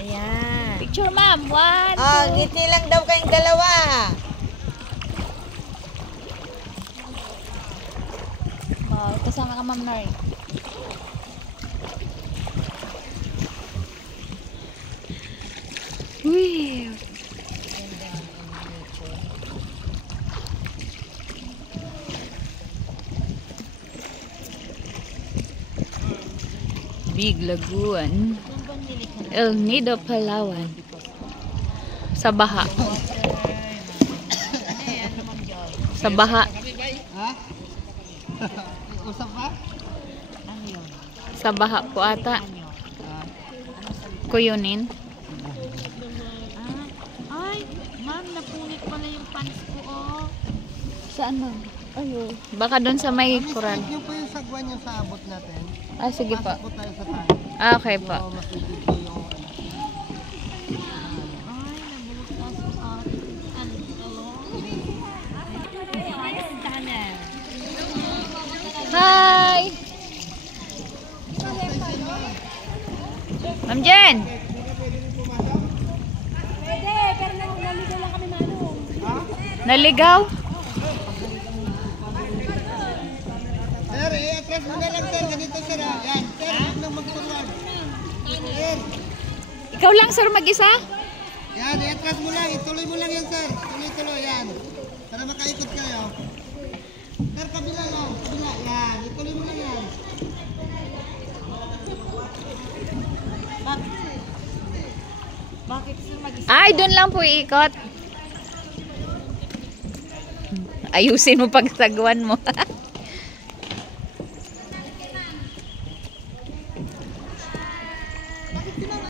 Ayan. Picture, ma'am. 1, 2. Oh, ngiti lang daw kayong dalawa. Wow, kasama ka, Ma'am Nori. Uy. Big Lagoon. El Nido, Palawan. Sa baha. Sa baha. Ha? Usap ba? Sa baha po ata. Kuyunin. Ay, ma'am, napunit pala yung pants ko, oh. Saan ma'am? Ayo. Baka doon sa may koral. Yung po yung sagwan yung sa abot natin. Ah, sige po. Pasok po tayo sa tayo. Ah, okay po. So, mas ibig po yung... Ay, nabulutas ko sa Hi! Ma'am Jen! Pwede, pero naligaw lang kami manong. Naligaw? Sir, i-atras mo na lang sir. Ganito sir. Yan. Sir, huwag nang mag-forward. Sir. Ikaw lang sir mag-isa? Yan, i-atras mo lang. Ituloy mo lang yan sir. Tuloy-tuloy yan. Para makaikot kayo. Sir, kabila lang. Kabila. Yan. Ituloy mo lang yan. Bakit sir mag-isa? Ay, doon lang po iikot. Ayusin mo pagsagwan mo.